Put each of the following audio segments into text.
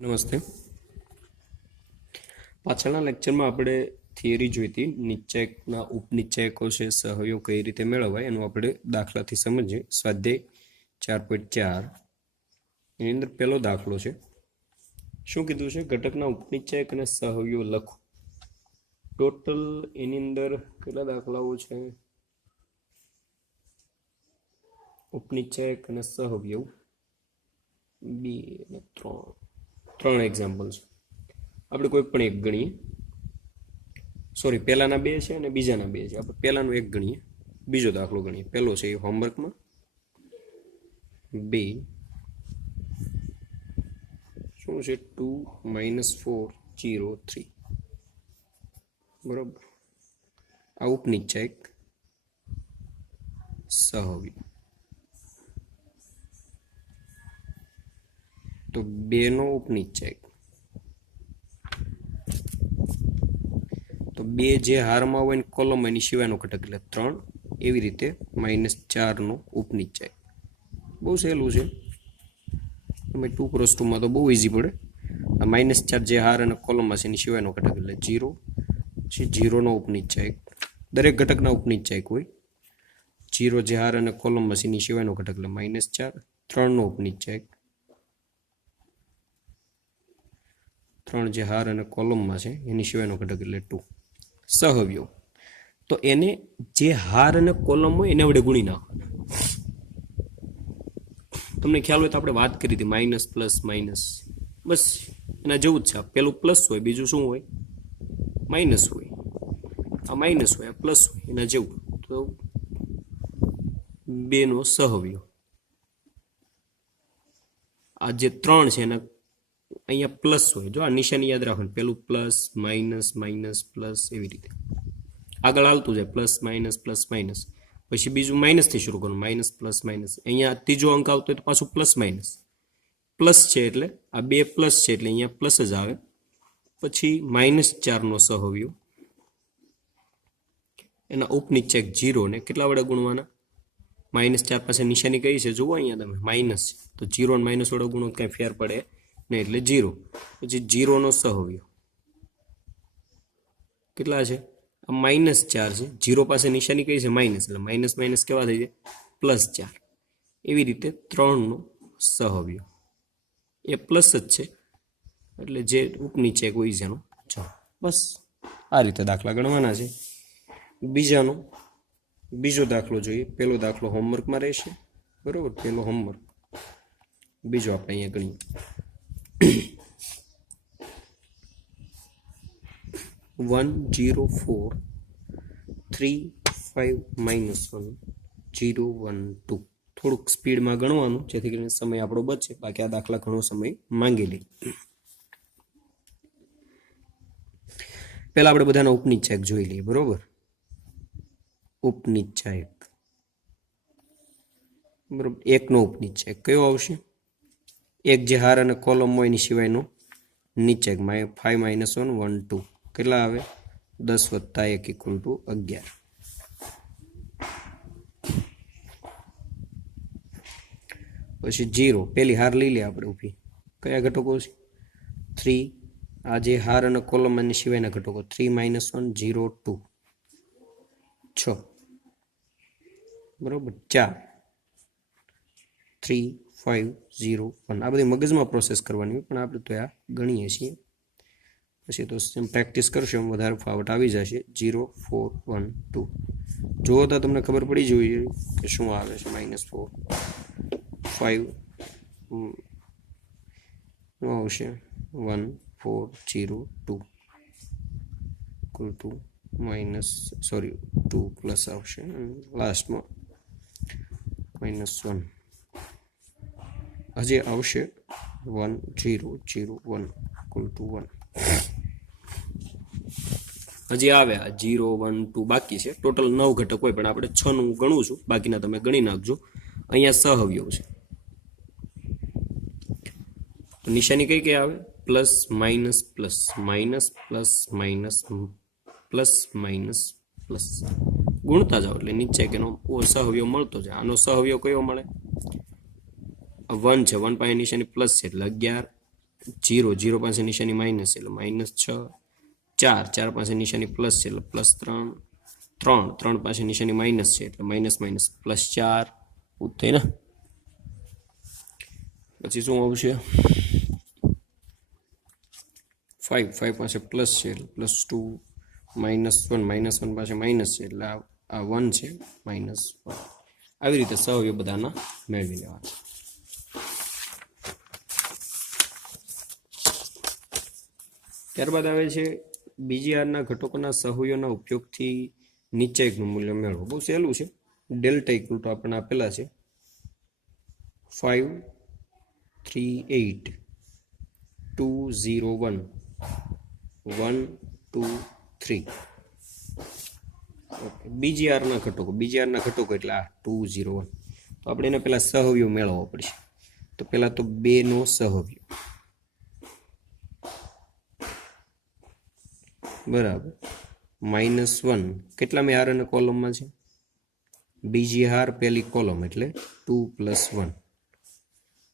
નમસ્તે. પાછળના લેક્ચરમાં આપણે થિયરી જોઈ હતી નિશ્ચયકના ઉપનિશ્ચયકો છે સહયોગ કઈ રીતે મેળવાય એનું આપણે દાખલાથી સમજીએ. સ્વાધ્યાય 4.4 એની અંદર પહેલો દાખલો છે. શું કીધું છે? ઘટકના ઉપનિશ્ચયક અને સહયોગ લખો. ટોટલ એની અંદર કેટલા દાખલાઓ છે? ઉપનિશ્ચયક અને સહયોગ 2 અને 3 એક્ઝામ્પલ છે. આપણે કોઈ પણ એક ગણીએ. સોરી, પહેલાના 2 છે અને બીજાના 2 છે. આપણે પહેલાનું એક ગણીએ, બીજો દાખલો ગણીએ. પહેલો છે એ હોમવર્કમાં 2 શું છે 2 - 4 0 3. બરોબર. આ ઉપનિશ્ચયક સહયોગ. તો 2 નો ઉપનિશ્ચયક તો 2 જે હારમાં હોય ને કોલમ એની સિવાયનો ઘટક એટલે 3. એવી રીતે -4 નો ઉપનિશ્ચયક. બહુ સહેલું છે. તમે 2x2 માં તો બહુ ઈઝી પડે. આ -4 જે હાર અને કોલમમાં છે એની સિવાયનો ઘટક એટલે 0. પછી 0 નો ઉપનિશ્ચયક. દરેક ઘટકના ઉપનિશ્ચયક હોય. 0 જે હાર અને કોલમમાં છે એની સિવાયનો ઘટક એટલે -4. 3 નો ઉપનિશ્ચયક. 3 જે હાર અને કોલમમાં છે એની સિવાયનો ઘટક એટલે 2. સહયોગ તો એને જે હાર અને કોલમ હોય એને વડે ગુણી નાખવાના. તમને ખ્યાલ હોય તો આપણે વાત કરી હતી માઇનસ પ્લસ માઇનસ, બસ એના જેવું જ છે. પેલું પ્લસ હોય, બીજું શું હોય? માઇનસ હોય. આ માઇનસ હોય, આ પ્લસ હોય, એના જેવું. તો 2 નો સહયોગ. આ જે 3 છે એના અહીંયા પ્લસ હોય. જો આ નિશાની યાદ રાખો, પેલું પ્લસ માઇનસ માઇનસ પ્લસ, એવી રીતે આગળ હાલતું જાય. પ્લસ માઇનસ પ્લસ માઇનસ, પછી બીજું માઇનસ થી શરૂ કરવાનું. Minus plus minus. અહીંયા ત્રીજો અંક આવતો હોય તો પાછું પ્લસ માઇનસ. પ્લસ છે એટલે આ 2 પ્લસ છે એટલે અહીંયા પ્લસ જ આવે. પછી -4 નો સહયોગ. એના ઉપનિશ્ચયક 0 ને કેટલા વડે ગુણવાના? -4 પાસે નિશાની કઈ છે જુઓ અહીંયા તમે, માઇનસ. તો 0 ને માઇનસ વડે ગુણો કઈ ફેર પડે નહીં એટલે 0. પછી 0 નો સહયોગ કેટલા છે? આ -4 છે. 0 પાસે નિશાની કઈ છે? માઇનસ. એટલે માઇનસ માઇનસ કેવા થઈ જાય? +4. એવી રીતે 3 નો સહયોગ. એ પ્લસ જ છે એટલે જે ઉપનિશ્ચયક હોય છે એનો જવાબ. બસ આ રીતે દાખલા ગણવાના છે. બીજો દાખલો જોઈએ. પહેલો દાખલો હોમવર્કમાં રહેશે. બરોબર, પહેલો હોમવર્ક. બીજો આપણે અહીંયા ગણીએ. 1 0 4 3 5 -1 0 1 2. થોડુંક સ્પીડમાં ગણવાનું જેથી કરીને સમય આપણો બચે. બાકી આ દાખલા ઘણો સમય માંગી લે. પહેલા આપણે બધાના ઉપનિશ્ચયક જોઈ લઈએ. બરોબર, ઉપનિશ્ચયક. બરોબર, 1 નો ઉપનિશ્ચયક કયો આવશે? 1 જે હાર અને કોલમ હોય એની સિવાયનો નિશ્ચયક. 5 - 1 1 2. કેટલા આવે? 10 + 1 = 11. પછી 0 પેલી હાર લઈ લે આપણે ઊભી. કયા ઘટકો છે? 3. આ જે હાર અને કોલમ એની સિવાયના ઘટકો. 3 - 1 0 2 6. બરોબર, 4 3 5 0 1. આ બધી મગજમાં પ્રોસેસ કરવાની પણ આપણે તો આ ગણીએ છીએ. પછી તો પ્રેક્ટિસ કરશો એમ વધારે ફાવટ આવી જશે. 0 4 1 2. જુઓ તો તમને ખબર પડી જોઈએ કે શું આવે છે. -4 5 આવશે 1 4 0 2 2 પ્લસ આવશે લાસ્ટમાં -1. હજી આવશે 1 0 0 1 = 1. હજી આવે આ 0 1 2 બાકી છે. ટોટલ 9 ઘટક હોય પણ આપણે 6 નું ગણું છું. બાકીના તમે ગણી નાખજો. અહીંયા સહયોગ છે તો નિશાની કઈ કઈ આવે? Plus minus plus minus plus minus plus minus plus. ગુણતા જાઓ એટલે નિશ્ચયક એનો સહયોગ મળતો જાય. આનો સહયોગ કયો મળે? 1 છે. 1 પાસે નિશાની પ્લસ છે એટલે 11. जीरो जीरो पास निशानी माइनस એટલે -6 4 4 પાસે નિશાની પ્લસ છે એટલે +3 3 3 પાસે નિશાની માઇનસ છે એટલે માઇનસ માઇનસ +4 ઉતે ને પછી શું આવશે 5 5 પાસે પ્લસ છે એટલે +2 -1 પાસે માઇનસ છે એટલે આ 1 છે -1 આવી રીતે સહયોગ બધાના મેળવી લેવા ત્યારબાદ આવે છે બીજી આરના ઘટકોના સહયોગના ઉપયોગથી નીચે એકનું મૂલ્ય મેળવો બહુ સહેલું છે ડેલ્ટા ઇક્વલ ટુ આપણને આપેલા છે 5 3 8 2 0 1 1 2 3 ઓકે બીજી આરના ઘટકો એટલે આ 2 0 1 તો આપણે એને પહેલા સહયોગ મેળવવો પડશે તો પહેલા તો 2 નો સહયોગ બરાબર -1 કેટલામી હાર અને કોલમમાં છે બીજી હાર પહેલી કોલમ એટલે 2 + 1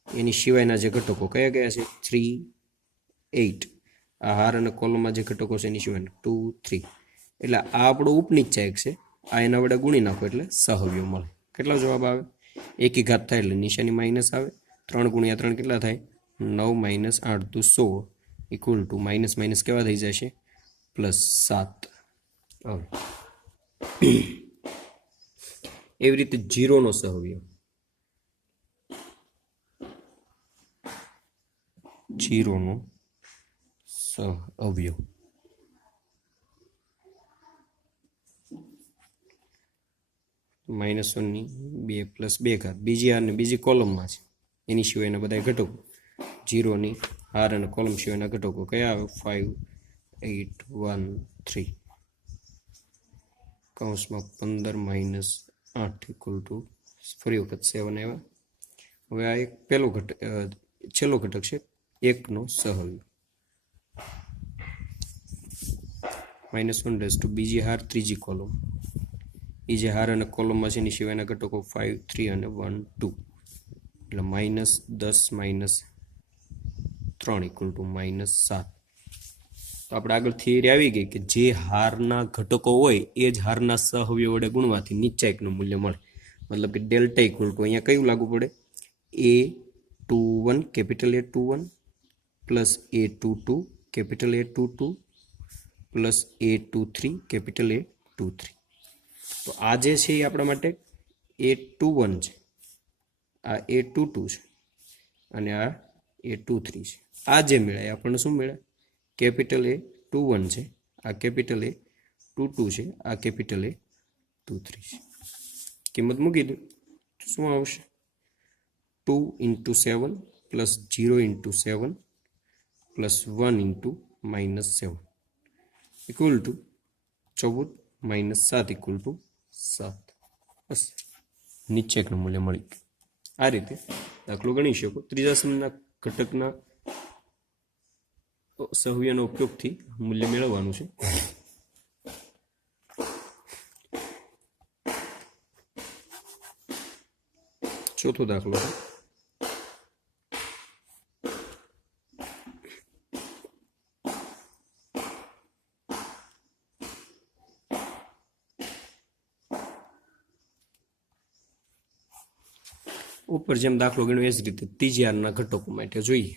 એની સિવાયના જે ઘટકો કયા કયા છે 3 8 આ હાર અને કોલમમાં જે ઘટકો છે એની સિવાયના 2 3 એટલે આ આપણો ઉપનિશ્ચાયક છે આ એના વડે ગુણી નાખો એટલે સહયોગ મળે કેટલો જવાબ આવે એકી ઘાત થાય એટલે નિશાની માઇનસ આવે 3 × 3 કેટલા થાય 9 - 8 = 16 ઇક્વલ ટુ માઇનસ માઇનસ કેવા થઈ જશે +7 હવે એવી રીતે 0 નો સહયોગ 0 નો સહયોગ -1 ની 2 + 2 ઘાત બીજી હાર ને બીજી કોલમમાં છે એની સિવાયના બધા ઘટકો 0 ની હાર અને કોલમ સિવાયના ઘટકો કયા આવે 5 8 1 3 કૌંસમાં 15 - 8 ઇક્વલ ટુ ફરી વખત 7 આવ્યા હવે આ એક પહેલો ઘટક છેલ્લો ઘટક છે 1 નો સહયોગ -1 બીજી હાર ત્રીજી કોલમ એ જે હાર અને કોલમમાં છે એની સિવાયના ઘટકો 5 3 અને 1 2 એટલે -10 - 3 ઇક્વલ ટુ -7 તો આપણે આગળ થિયરી આવી ગઈ કે જે હારના ઘટકો હોય એ જ હારના સહયોગ વડે ગુણવાથી નિશ્ચાયકનું મૂલ્ય મળે મતલબ કે ડેલ્ટા ઇક્વલ ટુ અહીંયા કયું લાગુ પડે A21 capital A21 plus A22 capital A22 plus A23 capital A23 તો આ જે છે એ આપણા માટે A21 છે આ A22 છે અને આ A23 છે આ જે મળે આપણને શું મળે કેપિટલ A21 છે આ કેપિટલ A22 છે આ કેપિટલ A23 છે કિંમત મૂકી દો શું આવશે 2 × 7 plus 0 × 7 plus 1 × -7 equal to 14 - 7 equal to 7 બસ નિશ્ચયકનું મૂલ્ય મળી આ રીતે દાખલો ગણી શકો ત્રીજા સમના ઘટકના સહયોગના ઉપયોગથી મૂલ્ય મેળવવાનું છે ચોથો દાખલો ઉપર જેમ દાખલો ગણ્યો એ જ રીતે ત્રીજી હારના ઘટકો માટે જોઈએ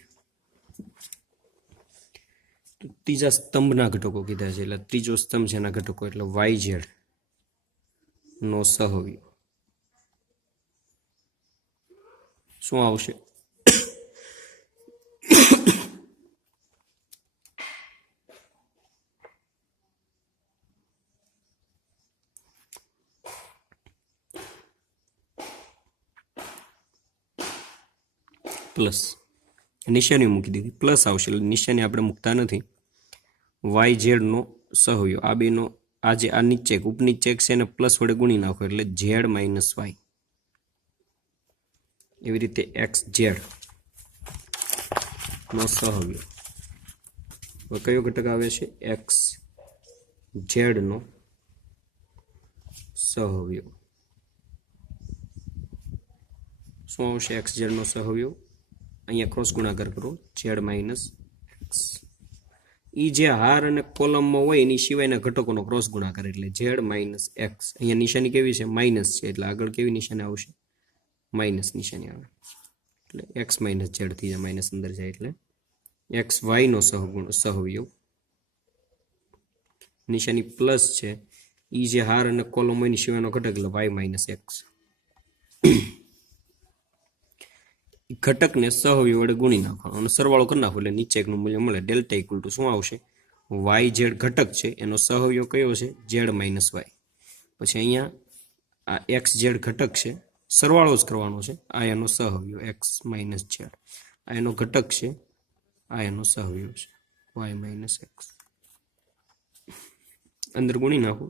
તો ત્રીજા સ્તંભના ઘટકો કીધા છે એટલે ત્રીજો સ્તંભ છે એના ઘટકો એટલે YZ નો સહયોગ શું આવશે પ્લસ નિશાની મૂકી દીધી પ્લસ આવશે એટલે નિશાની આપણે મૂકતા નથી YZ નો સહયોગ આ બેનો આજે આ નિશ્ચયક ઉપનિશ્ચયક છે એને પ્લસ વડે ગુણી નાખો એટલે Z - Y એવી રીતે XZ નો સહયોગ હવે કયો ઘટક આવે છે XZ નો સહયોગ શું આવશે XZ નો સહયોગ અહીંયા ક્રોસ ગુણાકાર કરો ઝેડ માઇનસ એક્સ. એ જે હાર અને કોલમમાં હોય એની સિવાયના ઘટકોનો ક્રોસ ગુણાકાર એટલે ઝેડ માઇનસ એક્સ. અહીંયા નિશાની કેવી છે? માઇનસ છે, એટલે આગળ કેવી નિશાની આવશે? માઇનસ નિશાની આવે. એટલે એક્સ માઇનસ ઝેડ થઈ જાય, માઇનસ અંદર જાય એટલે એક્સ વાયનો સહવયવ. નિશાની પ્લસ છે, એ જે હાર અને કોલમ હોય એની સિવાયનો ઘટક એટલે વાય માઇનસ એક્સ. ઘટકને સહવયવ વડે ગુણી નાખવાનો અને સરવાળો કરી નાખો એટલે નીચે એકનું મૂલ્ય મળે. ડેલ્ટા ઇક્વલ ટુ શું આવશે? વાય ઝેડ ઘટક છે એનો સહવયવ કયો છે? Z minus Y. પછી અહીંયા આ એક્સ ઝેડ ઘટક છે, સરવાળો જ કરવાનો છે. આ એનો સહવયવ એક્સ માઇનસ ઝેડ. આ એનો ઘટક છે, આ એનો સહવયવ છે વાય માઇનસ એક્સ. અંદર ગુણી નાખો.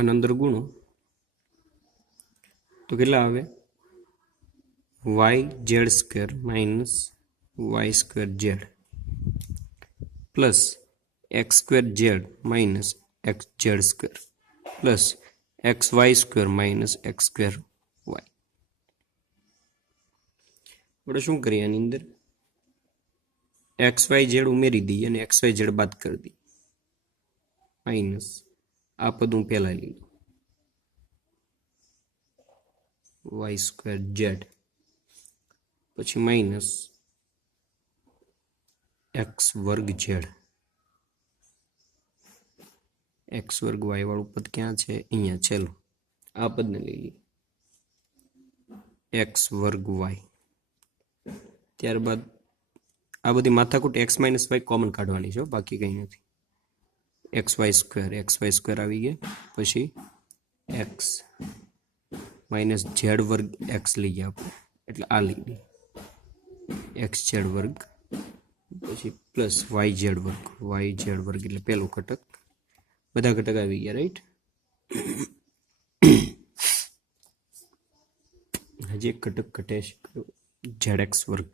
અને અંદર ગુણો તો કેટલા આવે? Y Z square minus Y square Z plus X square Z minus X Z square plus X Y square minus X square Y. આપણે શું કરીએ આની અંદર? એક્સ વાય ઝેડ ઉમેરી દઈએ અને એક્સ વાય ઝેડ બાદ કરી દઈએ. માઇનસ આ પદ હું પહેલા લઈ લઉં વાય સ્ક્વેર ઝેડ, પછી માઇનસ એક્સ વર્ગ ઝેડ. એક્સ વર્ગ વાય વાળું પદ ક્યાં છે? અહીંયા છેલ્લું. આ પદને લઈ લઈએ એક્સ વર્ગ વાય. ત્યારબાદ આ બધી માથાકૂટ એક્સ માઇનસ વાય કોમન કાઢવાની છે, બાકી કંઈ નથી. એક્સ વાય સ્ક્વેર આવી ગયા. પછી એક્સ માઇનસ ઝેડ વર્ગ એક્સ લઈ ગયા આપણે, એટલે આ લઈ લઈએ એક્સ ઝેડ વર્ગ. પછી પ્લસ વાય ઝેડ વર્ગ એટલે પહેલું ઘટક. બધા ઘટક આવી ગયા, રાઈટ? હજી એક ઘટક ઘટે છે, ઝેડ એક્સ વર્ગ.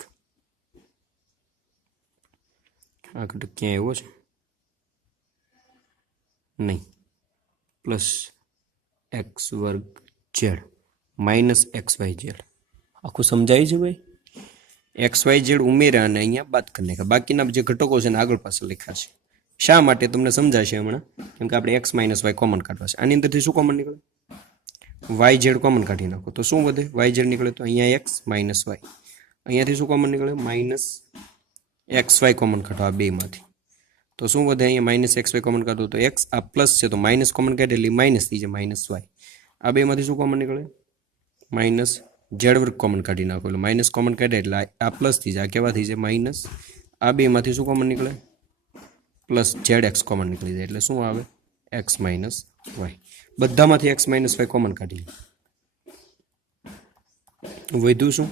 આ ઘટક ક્યાં આવ્યો છે? નહીં. પ્લસ એક્સ વર્ગ Z minus X Y Z. આખું સમજાય છે ભાઈ? એક્સ વાય ઝેડ ઉમેર્યા અને અહીંયા બાદ કરી નાખ્યા. બાકીના જે ઘટકો છે ને આગળ પાછળ લખ્યા છે. શા માટે તમને સમજાશે હમણાં? કેમ કે આપણે એક્સ માઇનસ વાય કોમન કાઢવા છે. આની અંદરથી શું કોમન નીકળે? વાય ઝેડ કોમન કાઢી નાખો તો શું વધે? વાય ઝેડ નીકળે તો અહીંયા એક્સ માઇનસ વાય. અહીંયાથી શું કોમન નીકળે? માઇનસ એક્સ વાય કોમન કાઢો આ બેમાંથી તો શું વધે? અહીંયા માઇનસ એક્સ વાય કોમન કાઢો તો એક્સ, આ પ્લસ છે તો માઇનસ કોમન કાઢે એટલે માઇનસ થઈ જાય માઇનસ વાય. આ બેમાંથી શું કોમન નીકળે? માઇનસ ઝેડ વર્ગ કોમન કાઢી નાખો એટલે માઇનસ કોમન કાઢે એટલે આ પ્લસ થઈ જાય. આ કેવા થઈ જાય? માઇનસ. આ બેમાંથી શું કોમન નીકળે? પ્લસ ઝેડ એક્સ કોમન નીકળી જાય એટલે શું આવે? X minus Y. બધામાંથી એક્સ માઇનસ વાય કોમન કાઢી વધ્યું શું?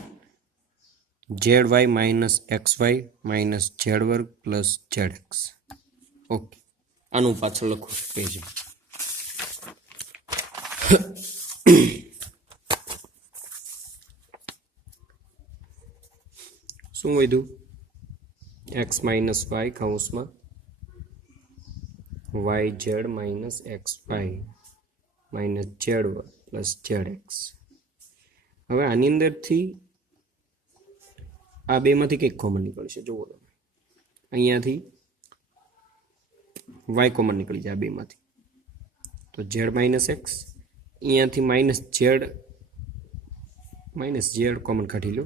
Z Y minus X Y minus Z વર્ગ પ્લસ ઝેડ એક્સ. ઓકે, આનું પાછળ લખો પેજ. શું વધ્યું? એક્સ માઇનસ વાય કૌંસમાં Y Z minus X Y minus Z વર્ગ પ્લસ ઝેડ એક્સ. હવે આની અંદરથી આ બેમાંથી કંઈક કોમન નીકળશે. જુઓ તમે, અહીંયાથી વાય કોમન નીકળી જાય આ બેમાંથી તો ઝેડ માઇનસ એક્સ. અહીંયાથી માઇનસ ઝેડ કોમન કાઢી લો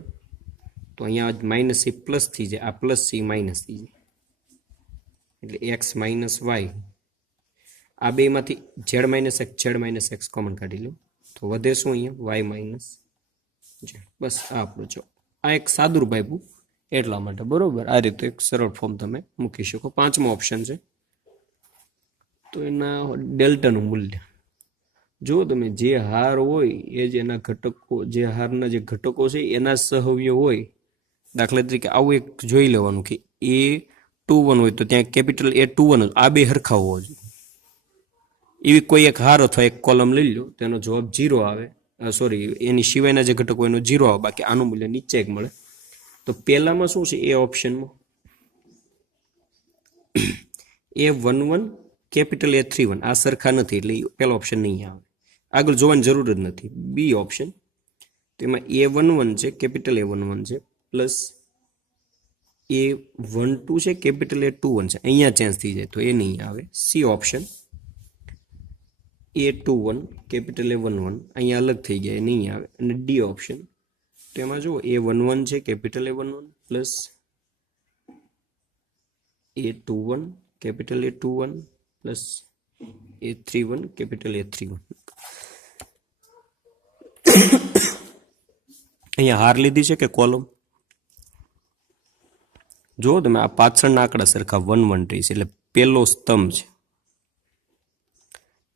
તો અહીંયા માઇનસ સી પ્લસ થઈ જાય, આ પ્લસ સી માઇનસ થઈ જાય એટલે એક્સ માઇનસ વાય. આ બેમાંથી ઝેડ માઇનસ એક્સ કોમન કાઢી લો તો વધે શું? અહીંયા વાય માઇનસ ઝેડ. બસ આ આપણો જવાબ. આ એક સાદુરૂપ આપ્યું એટલા માટે, બરોબર? આ રીતે એક સરળ ફોર્મ તમે મૂકી શકો. પાંચમો ઓપ્શન છે તો એના ડેલ્ટાનું મૂલ્ય જો તમે જે હાર હોય એ જ એના ઘટકો, જે હારના જે ઘટકો છે એના સહવયવ હોય. દાખલા તરીકે આવું એક જોઈ લેવાનું કે A21 હોય તો ત્યાં કેપિટલ A21 આ બે હરખા હોવા જોઈએ. એવી કોઈ એક હાર અથવા એક કોલમ લઈ લો તેનો જવાબ 0 આવે. સોરી, એની સિવાયના જે ઘટકો એનો 0 આવે, બાકી આનું મૂલ્ય નીચે એક મળે તો પહેલામાં શું છે એ ઓપ્શનમાં A11 કેપિટલ A31 આ સરખા નથી એટલે પહેલો ઓપ્શન નહીં આવે, આગળ જોવાની જરૂર જ નથી. બી ઓપ્શન, તો એમાં A11 છે કેપિટલ A11 છે પ્લસ A12 છે કેપિટલ A21 છે, અહીંયા ચેન્જ થઈ જાય તો એ નહીં આવે. C option A21 capital A11 અહીંયા અલગ થઈ ગયા એ નહીં આવે. અને ડી ઓપ્શન, તો એમાં જુઓ A11 છે capital A11 plus A21 capital A21 plus A31 capital A31. અહીંયા હાર લીધી છે કે કોલમ? જો તમે આ પાછળના આંકડા સરખા 1 1 3 છે એટલે પહેલો સ્તંભ છે,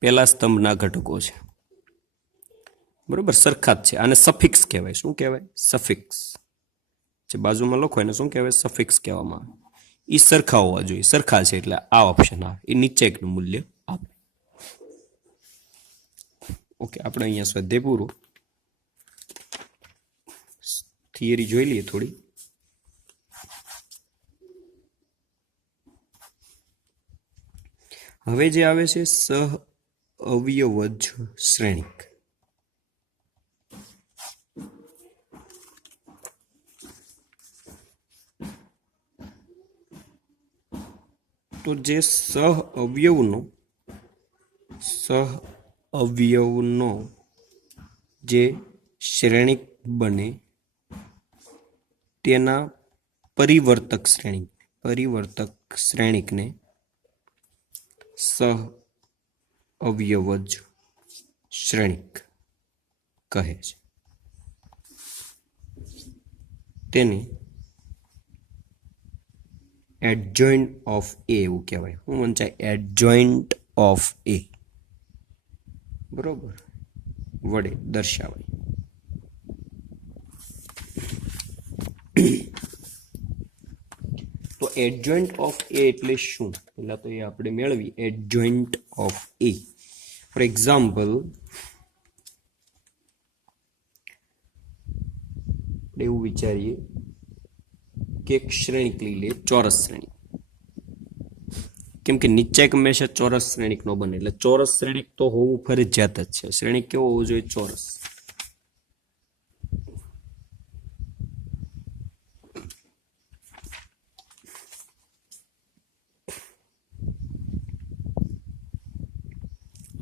પહેલા સ્તંભના ઘટકો છે, બરોબર, સરખા જ છે. આને સફિક્સ કહેવાય. શું કહેવાય? સફિક્સ. જે બાજુમાં લખો એને શું કહેવાય? સફિક્સ કહેવામાં આવે. એ સરખા હોવા જોઈએ, સરખા છે એટલે આ ઓપ્શન આવે, એ નીચે એકનું મૂલ્ય આપે. ઓકે, આપણે અહીંયા સ્વાધ્યાય પૂરો. થિયરી જોઈ લઈએ થોડી. હવે જે આવે છે સહ અવયવજ શ્રેણિક. તો જે સહ અવયવનો જે શ્રેણિક બને તેના પરિવર્તક શ્રેણિકને સહ અવયવજ શ્રેણિક કહે છે. તેને એડજોઇન્ટ ઓફ એ એવું કહેવાય. શું વંચાય? એડજોઇન્ટ ઓફ એ, બરોબર, વડે દર્શાવાય. તો એડજોઇન્ટ ઓફ એ એટલે શું? પહેલા તો એ આપણે મેળવી. Adjoint of A, for example એવું વિચારીએ કે એક શ્રેણિક લઈ લે, ચોરસ શ્રેણિક. કેમ કે નીચે હંમેશા ચોરસ શ્રેણિક નો બને, એટલે ચોરસ શ્રેણિક તો હોવું ફરજિયાત જ છે. શ્રેણિક કેવો હોવો જોઈએ? ચોરસ.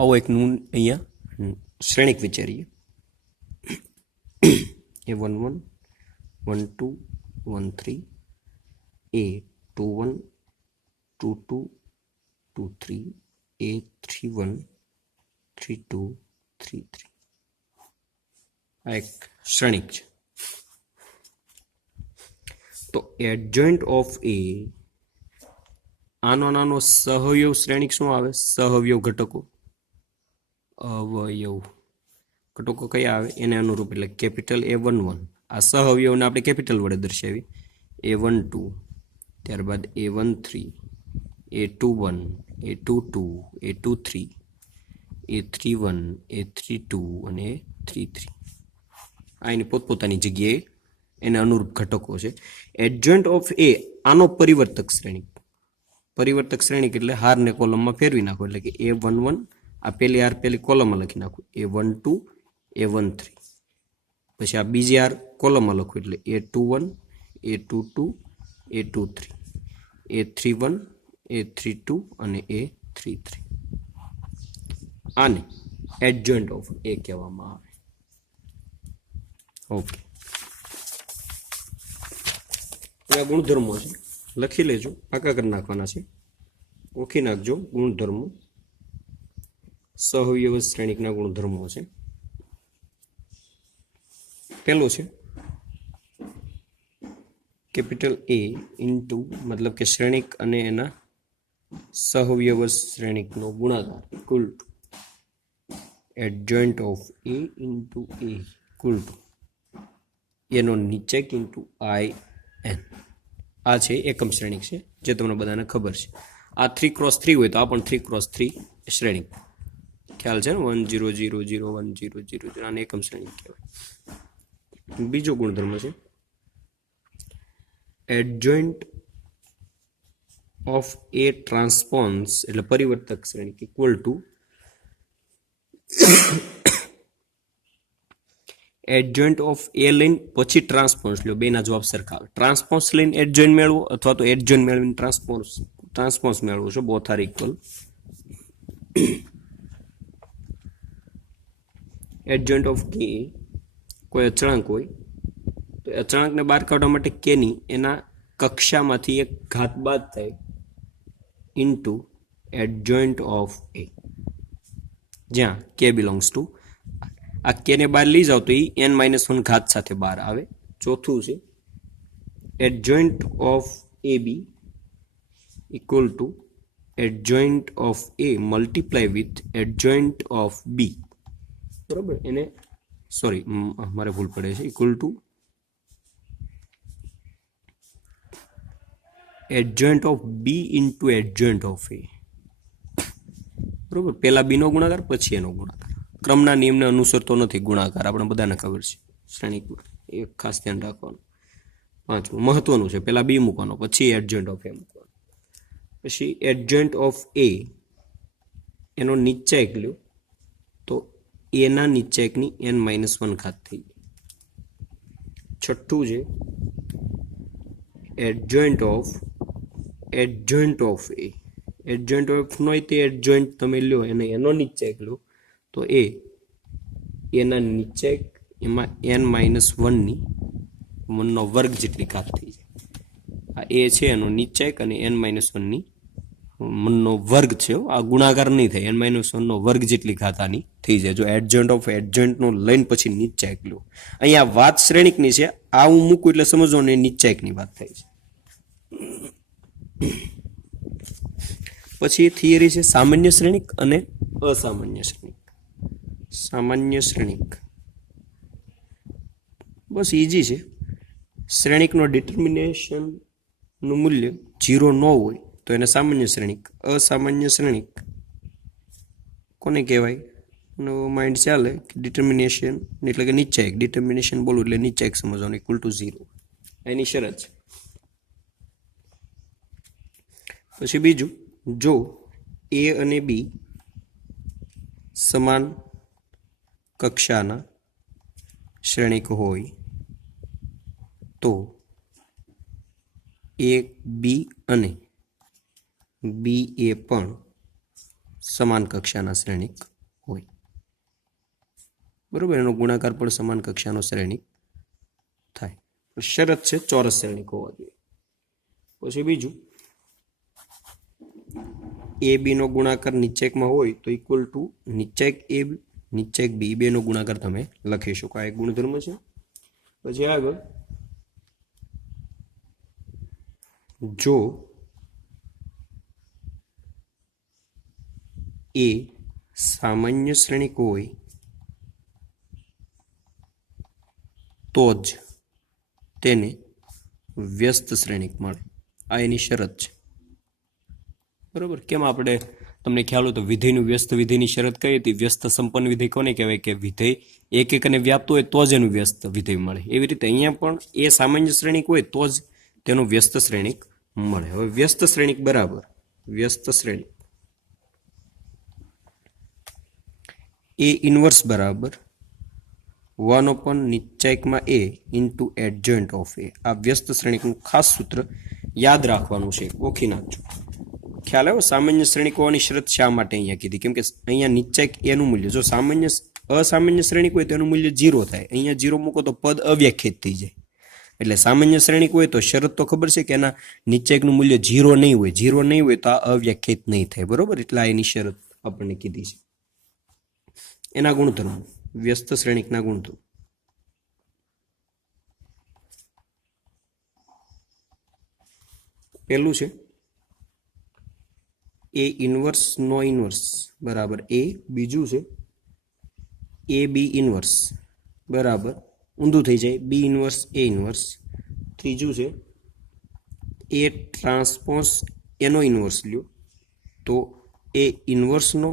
આવો એક નું અહીંયા શ્રેણિક વિચારીએ. A11 12 13 A21 22 23 A31 32 33. આ એક શ્રેણિક છે. તો એડજોઇન્ટ ઓફ એ, આનો નાનો સહઅવયવ શ્રેણિક શું આવે? સહઅવયવ ઘટકો. અવયવ ઘટકો કયા આવે? એને અનુરૂપ, એટલે કેપિટલ A11. આ સહઅવયવને આપણે કેપિટલ વડે દર્શાવી. A12, ત્યારબાદ A13, A21, A22, A23, A31, A32 અને A33. આ એની પોતપોતાની જગ્યાએ એને અનુરૂપ ઘટકો છે. એડજોઇન્ટ ઓફ એ આનો પરિવર્તક શ્રેણિક. પરિવર્તક શ્રેણિક એટલે હારને કોલમમાં ફેરવી નાખો, એટલે કે A11 આ પેલી હાર પેલી કોલમમાં લખી નાખું, A12 A13. પછી આ બીજી હાર કોલમમાં લખું એટલે A21 A22 A23 A31 A32 અને A33. આને એડજોઇન્ટ ઓફ એ કહેવામાં આવે. ઓકે, આ ગુણધર્મો છે, લખી લેજો, પાકા કરી નાખવાના છે. ઓળખી નાખજો ગુણધર્મો. સહઅવયવ શ્રેણિકના ગુણધર્મો છે. પહેલો છે કેપિટલ A ઇન્ટુ, મતલબ કે શ્રેણિક અને એના સહઅવયવ શ્રેણિકનો ગુણાકાર equal to adjoint of A into A equal to એનો નીચેક ઇન્ટુ IN. આ છે એકમ શ્રેણિક છે, જે તમને બધાને ખબર છે. આ 3x3 હોય તો આ પણ 3x3 શ્રેણિક. ખ્યાલ છે ને? 1 0 0 0 1 0 0 0. આને એકમ શ્રેણિક કહેવાય. બીજો ગુણધર્મ છે એડજોઇન્ટ ઓફ એ ટ્રાન્સપોન્સ એટલે પરિવર્તક શ્રેણિક ઇક્વલ ટુ એડજોઇન્ટ ઓફ એ લઈને પછી ટ્રાન્સપોન્સ લ્યો, બેના જવાબ સરખા આવે. ટ્રાન્સપોન્સ લઈને એડજોઇન્ટ મેળવો અથવા તો એડજોઇન્ટ મેળવીને ટ્રાન્સપોન્સ મેળવો છો, both are equal. Adjoint of કે કોઈ અચળાંક હોય તો અચળાંકને બહાર કાઢવા માટે કેની એના કક્ષામાંથી એક ઘાત બાદ થાય ઇન્ટુ એડજોઇન્ટ ઓફ એ, જ્યાં કે બિલોંગ્સ ટુ આ કેને બહાર લઈ જાઓ તો એ n-1 ઘાત સાથે બહાર આવે. ચોથું છે adjoint of A B equal to adjoint of A multiply with adjoint of B. બરોબર, એને સોરી મારે ભૂલ પડે છે, equal to adjoint of B into adjoint of A. બરોબર, પહેલા બીનો ગુણાકાર પછી એનો ગુણાકાર. ક્રમના નિયમને અનુસરતો નથી ગુણાકાર, આપણે બધાને ખબર છે શ્રેણિકમાં, એ ખાસ ધ્યાન રાખવાનું. પાંચમું મહત્વનું છે, પહેલા બી મૂકવાનો પછી એડજોઇન્ટ ઓફ એ મૂકવાનો. પછી એડજોઇન્ટ ઓફ એ એનો નિશ્ચયક લ્યો તો એના નિશ્ચયકની n-1 ઘાત થઈ ગઈ. છઠ્ઠું છે adjoint of A. Adjoint of નો તે એડજોઇન્ટ તમે લ્યો અને એનો નિશ્ચયક લો તો એના નિશ્ચયક એમાં n-1 નો વર્ગ જેટલી ઘાત થઈ જાય. આ એ છે એનો નિશ્ચયક અને n-1 નો વર્ગ છે, આ ગુણાકાર નહીં થાય, n-1 નો વર્ગ જેટલી ઘાત આની થઈ જાય જો એડજોઇન્ટ ઓફ એડજોઇન્ટ નો લઈને પછી નિશ્ચયક લો. અહીંયા વાત શ્રેણિકની છે, આ હું મૂકું એટલે સમજવાનું એ નિશ્ચયકની વાત થાય છે. પછી થિયરી છે સામાન્ય શ્રેણિક અને અસામાન્ય શ્રેણિક. સામાન્ય શ્રેણિક બસ ઈઝી છે. શ્રેણિકનો ડિટર્મિનેશન નું મૂલ્ય 0 ન હોય તો એને સામાન્ય શ્રેણિક. અસામાન્ય શ્રેણિક કોને કહેવાય? માઇન્ડ ચાલે કે ડિટર્મિનેશન એટલે કે નિશ્ચયક. ડિટર્મિનેશન બોલું એટલે નિશ્ચયક સમજવાનું, ઇક્વલ ટુ 0 એની શરત છે. પછી બીજું, જો એ અને બી સમાન કક્ષાના શ્રેણિક હોય તો એ બી અને બી એ પણ સમાન કક્ષાના શ્રેણિક હોય. બરોબર, એનો ગુણાકાર પણ સમાન કક્ષાનો શ્રેણિક થાય. શરત છે ચોરસ શ્રેણિક હોવા જોઈએ. પછી બીજું, એ બી નો ગુણાકાર નિશ્ચયકમાં હોય તો ઇક્વલ ટુ નિશ્ચયક એ નિશ્ચયક બી, બે નો ગુણાકાર તમે લખી શકો. આ એક ગુણધર્મ છે. પછી આગળ, જો એ સામાન્ય શ્રેણિક હોય તો જ તેને વ્યસ્ત શ્રેણિક મળે. આ એની શરત છે. બરોબર, કેમ આપણે તમને ખ્યાલ હોય તો વિધેયનું વ્યસ્ત વિધેયની શરત કઈ હતી? વ્યસ્ત સંપન્ન વિધેય કોને કહેવાય? કે વિધેય એક અને વ્યાપ્ત હોય તો જ એનું વ્યસ્ત વિધેય મળે. એવી રીતે અહીંયા પણ એ સામાન્ય શ્રેણિક હોય તો જ તેનું વ્યસ્ત શ્રેણિક મળે. હવે વ્યસ્ત શ્રેણિક બરાબર વ્યસ્ત શ્રેણિક એ ઇન્વર્સ બરાબર 1 નિશ્ચયકમાં એ ઇન્ટુ એડજોઇન્ટ ઓફ એ. આ વ્યસ્ત શ્રેણિકનું ખાસ સૂત્ર યાદ રાખવાનું છે, ગોખી નાખજો. ખ્યાલ આવ્યો? સામાન્ય શ્રેણિક હોવાની શરત શા માટે અહીંયા કીધી? કેમ કે અહીંયા નિશ્ચયક એનું મૂલ્ય, જો અસામાન્ય શ્રેણિક હોય તો એનું મૂલ્ય 0 થાય. અહીંયા 0 મૂકો તો પદ અવ્યાખ્યાયિત થઈ જાય. એટલે સામાન્ય શ્રેણિક હોય તો શરત તો ખબર છે કે એના નિશ્ચયકનું મૂલ્ય 0 નહીં હોય. 0 નહીં હોય તો આ અવ્યાખ્યાયિત નહીં થાય. બરોબર, એટલે આ એની શરત આપણને કીધી છે. એના ગુણધર્મો, વ્યસ્ત શ્રેણિકના ગુણધર્મો. પહેલું છે એ ઇન્વર્સ નો ઇન્વર્સ બરાબર એ. બીજું છે એ બી ઇન્વર્સ બરાબર ઊંધું થઈ જાય બી ઇન્વર્સ એ ઇન્વર્સ. ત્રીજું છે એ ટ્રાન્સપોઝ એનો ઇન્વર્સ લ્યો તો એ ઇન્વર્સનો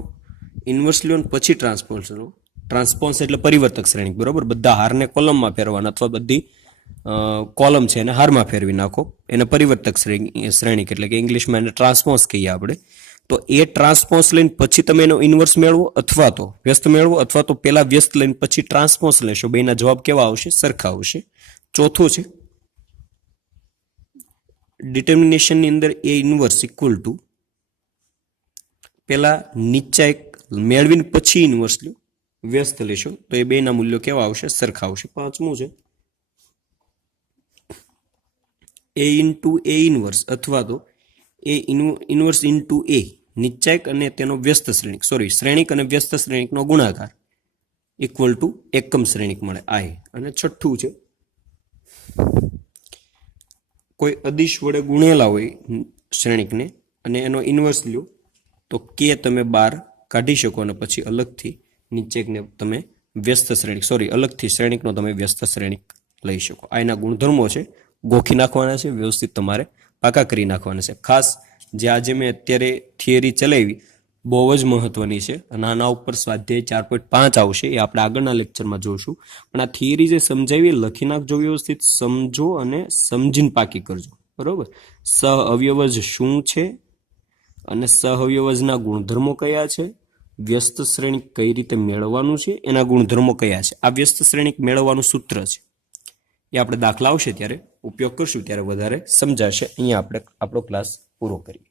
ઇન્વર્સ લ્યો ને પછી ટ્રાન્સપોઝ લો. ટ્રાન્સપોઝ એટલે પરિવર્તક શ્રેણિક. બરાબર, બધા હારને કોલમમાં ફેરવાના અથવા બધી કોલમ છે એને હારમાં ફેરવી નાખો, એને પરિવર્તક શ્રેણિક એટલે કે ઇંગ્લિશમાં એને ટ્રાન્સપોઝ કહીએ આપણે. તો એ ટ્રાન્સપોઝ લઈને પછી તમે એનો ઇન્વર્સ મેળવો અથવા તો વ્યસ્ત મેળવો, અથવા તો પહેલા વ્યસ્ત લઈને પછી ટ્રાન્સપોઝ લેશો. બેના જવાબ કેવા આવશે? સરખા આવશે. ચોથું છે ડિટર્મિનેશનની અંદર એ ઇન્વર્સ ઇક્વલ ટુ પહેલા નીચા એક મેળવીને પછી ઇન્વર્સ લો, વ્યસ્ત લેશો તો એ બેના મૂલ્યો કેવા આવશે? સરખા આવશે. પાંચમું છે એ ઇન્ટુ એ ઇન્વર્સ અથવા તો એ ઇન્વર્સ ઇન્ટુ એ નિશ્ચાયક અને તેનો વ્યસ્ત શ્રેણિક, શ્રેણિક અને વ્યસ્ત શ્રેણિકનો ગુણાકાર ઇક્વલ ટુ એકમ શ્રેણિક મળે આય. અને છઠ્ઠું છે કોઈ અદિશ વડે ગુણેલા હોય શ્રેણિકને અને એનો ઇન્વર્સ લ્યો તો કે તમે બહાર કાઢી શકો અને પછી અલગથી નિશ્ચયકને તમે વ્યસ્ત શ્રેણિક અલગથી શ્રેણિકનો તમે વ્યસ્ત શ્રેણિક લઈ શકો. આ એના ગુણધર્મો છે, ગોખી નાખવાના છે, વ્યવસ્થિત તમારે પાકા કરી નાખવાના છે. ખાસ જે આજે મેં અત્યારે થિયરી ચલાવી બહુ જ મહત્વની છે અને આના ઉપર સ્વાધ્યાય 4.5 આવશે, એ આપણે આગળના લેક્ચરમાં જોઈશું. પણ આ થિયરી જે સમજાવી લખી નાખજો, વ્યવસ્થિત સમજો અને સમજીને પાકી કરજો. બરોબર. સહ અવ્યવજ શું છે અને સહ અવ્યવજના ગુણધર્મો કયા છે, વ્યસ્ત શ્રેણિક કઈ રીતે મેળવવાનું છે, એના ગુણધર્મો કયા છે, આ વ્યસ્ત શ્રેણિક મેળવવાનું સૂત્ર છે. એ આપણે દાખલા આવશે ત્યારે ઉપયોગ કરશું ત્યારે વધારે સમજાશે. અહીંયા આપણે આપણો ક્લાસ પૂરો કરીએ.